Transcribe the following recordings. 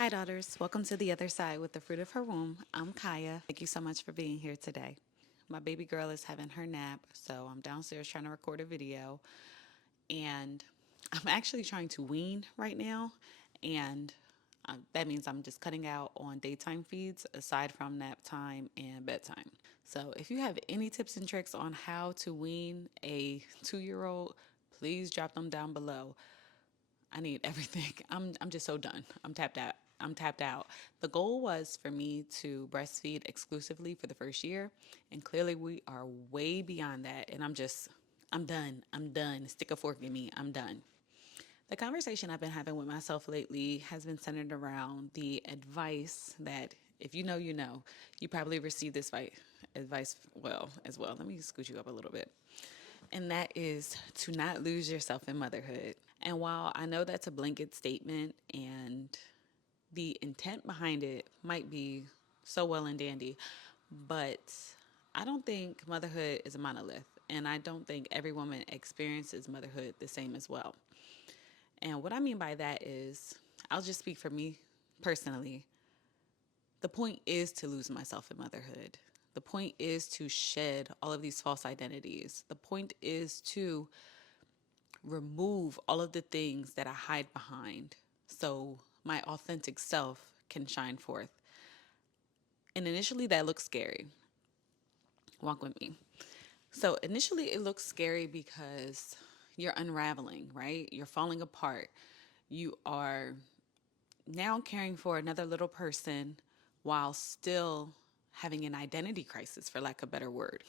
Hi, daughters. Welcome to the other side with the fruit of her womb. I'm Kaya. Thank you so much for being here today. My baby girl is having her nap, so I'm downstairs trying to record a video. And I'm actually trying to wean right now. And that means I'm just cutting out on daytime feeds aside from nap time and bedtime. So if you have any tips and tricks on how to wean a 2-year-old, please drop them down below. I need everything. I'm just so done. I'm tapped out. I'm tapped out. The goal was for me to breastfeed exclusively for the first year, and clearly we are way beyond that. And I'm done. I'm done. Stick a fork in me. I'm done. The conversation I've been having with myself lately has been centered around the advice that if you know, you know. You probably received this advice well as well. Let me scoot you up a little bit. And that is to not lose yourself in motherhood. And while I know that's a blanket statement and the intent behind it might be so well and dandy, but I don't think motherhood is a monolith. And I don't think every woman experiences motherhood the same as well. And what I mean by that is, I'll just speak for me personally. The point is to lose myself in motherhood. The point is to shed all of these false identities. The point is to remove all of the things that I hide behind so my authentic self can shine forth. And initially that looks scary. Walk with me. So initially it looks scary because you're unraveling, right? You're falling apart. You are now caring for another little person while still having an identity crisis, for lack of a better word.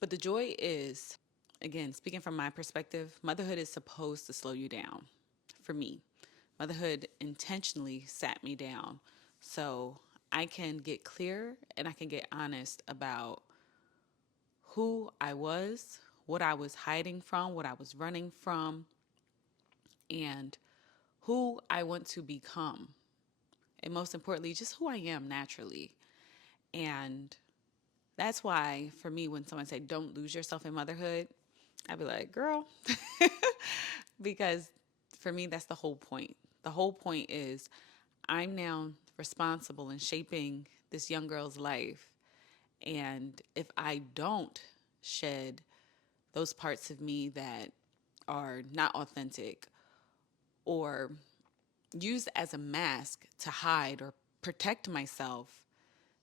But the joy is, again, speaking from my perspective, motherhood is supposed to slow you down. For me, motherhood intentionally sat me down so I can get clear and I can get honest about who I was, what I was hiding from, what I was running from, and who I want to become. And most importantly, just who I am naturally. And that's why, for me, when someone say, don't lose yourself in motherhood, I'd be like, girl, because for me, that's the whole point. The whole point is I'm now responsible in shaping this young girl's life. And if I don't shed those parts of me that are not authentic or used as a mask to hide or protect myself,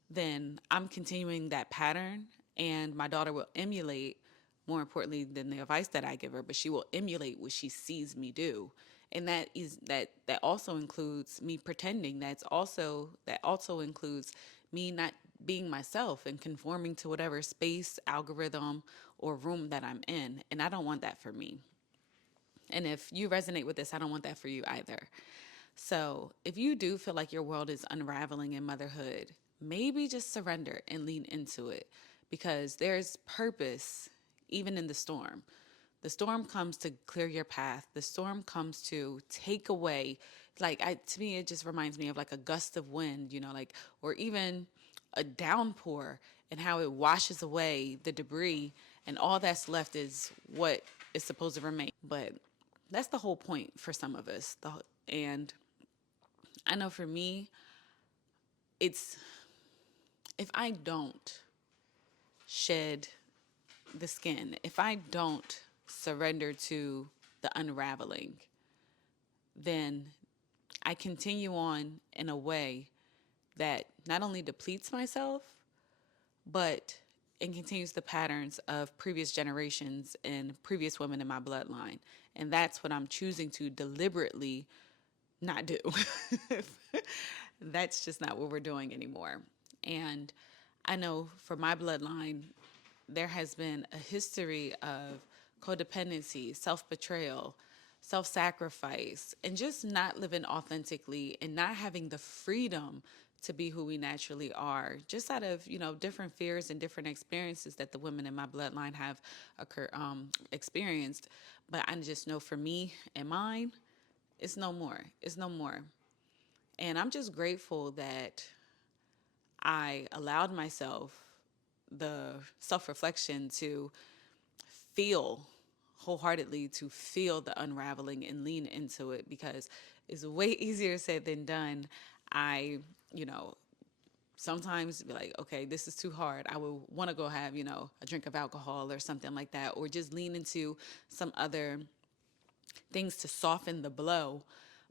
then I'm continuing that pattern, and my daughter will emulate, more importantly than the advice that I give her, but she will emulate what she sees me do. And that also includes me pretending. That also includes me not being myself and conforming to whatever space, algorithm, or room that I'm in. And I don't want that for me. And if you resonate with this, I don't want that for you either. So if you do feel like your world is unraveling in motherhood, maybe just surrender and lean into it, because there's purpose even in the storm. The storm comes to clear your path. The storm comes to take away, to me, it just reminds me of like a gust of wind, or even a downpour, and how it washes away the debris, and all that's left is what is supposed to remain. But that's the whole point for some of us. And I know for me, it's if I don't shed the skin, if I don't surrender to the unraveling, then I continue on in a way that not only depletes myself, but it continues the patterns of previous generations and previous women in my bloodline. And that's what I'm choosing to deliberately not do. That's just not what we're doing anymore. And I know for my bloodline, there has been a history of codependency, self-betrayal, self-sacrifice, and just not living authentically and not having the freedom to be who we naturally are, just out of, different fears and different experiences that the women in my bloodline have experienced. But I just know for me and mine, it's no more. It's no more. And I'm just grateful that I allowed myself the self-reflection to feel wholeheartedly, to feel the unraveling and lean into it, because it's way easier said than done. I, you know, sometimes be like, okay, this is too hard. I would want to go have, a drink of alcohol or something like that, or just lean into some other things to soften the blow.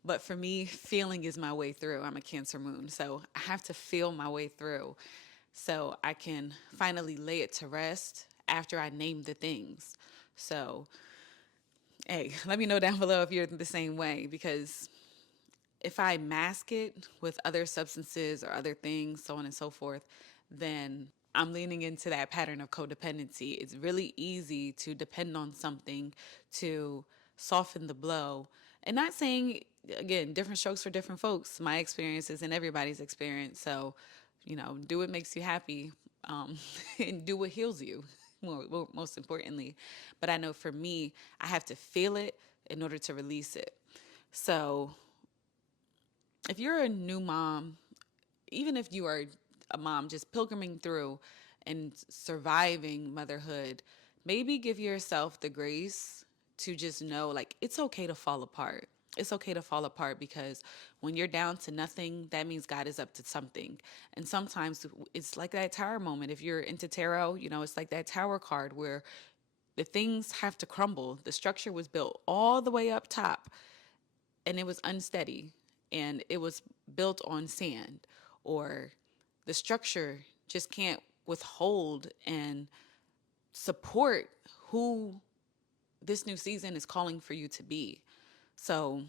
But for me, feeling is my way through. I'm a Cancer moon, so I have to feel my way through so I can finally lay it to rest after I name the things. So, hey, let me know down below if you're the same way, because if I mask it with other substances or other things, so on and so forth, then I'm leaning into that pattern of codependency. It's really easy to depend on something to soften the blow. And not saying, again, different strokes for different folks. My experience isn't everybody's experience. So, do what makes you happy, and do what heals you, most importantly. But I know for me, I have to feel it in order to release it. So, if you're a new mom, even if you are a mom just pilgriming through and surviving motherhood, maybe give yourself the grace to just know, like, it's okay to fall apart. It's okay to fall apart, because when you're down to nothing, that means God is up to something. And sometimes it's like that tower moment. If you're into tarot, it's like that tower card where the things have to crumble. The structure was built all the way up top, and it was unsteady, and it was built on sand, or the structure just can't withhold and support who this new season is calling for you to be. So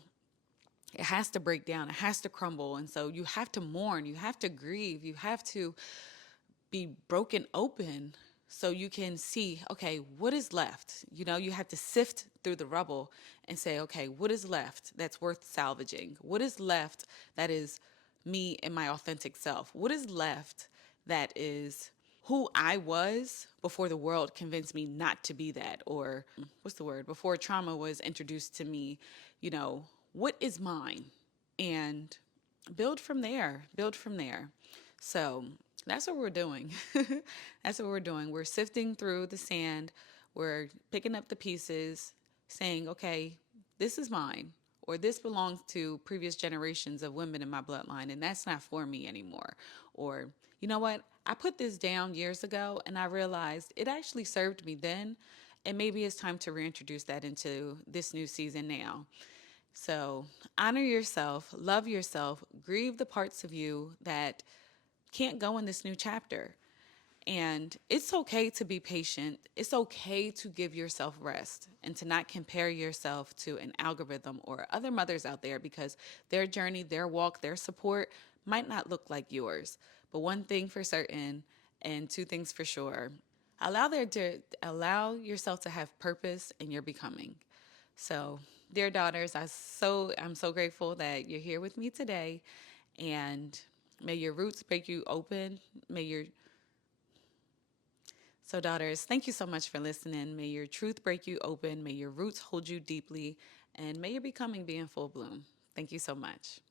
it has to break down, it has to crumble. And so you have to mourn, you have to grieve, you have to be broken open so you can see, okay, what is left? You have to sift through the rubble and say, okay, what is left that's worth salvaging? What is left that is me and my authentic self? What is left that is who I was before the world convinced me not to be that? Or what's the word? Before trauma was introduced to me, what is mine? And build from there, build from there. So that's what we're doing. That's what we're doing. We're sifting through the sand. We're picking up the pieces, saying, okay, this is mine, or this belongs to previous generations of women in my bloodline, and that's not for me anymore. Or, you know what? I put this down years ago, and I realized it actually served me then, and maybe it's time to reintroduce that into this new season now. So honor yourself, love yourself, grieve the parts of you that can't go in this new chapter. And it's okay to be patient. It's okay to give yourself rest and to not compare yourself to an algorithm or other mothers out there, because their journey, their walk, their support might not look like yours. But one thing for certain, and two things for sure, allow yourself to have purpose in your becoming. So, dear daughters, I'm so grateful that you're here with me today, and may your roots break you open. So, daughters, thank you so much for listening. May your truth break you open. May your roots hold you deeply, and may your becoming be in full bloom. Thank you so much.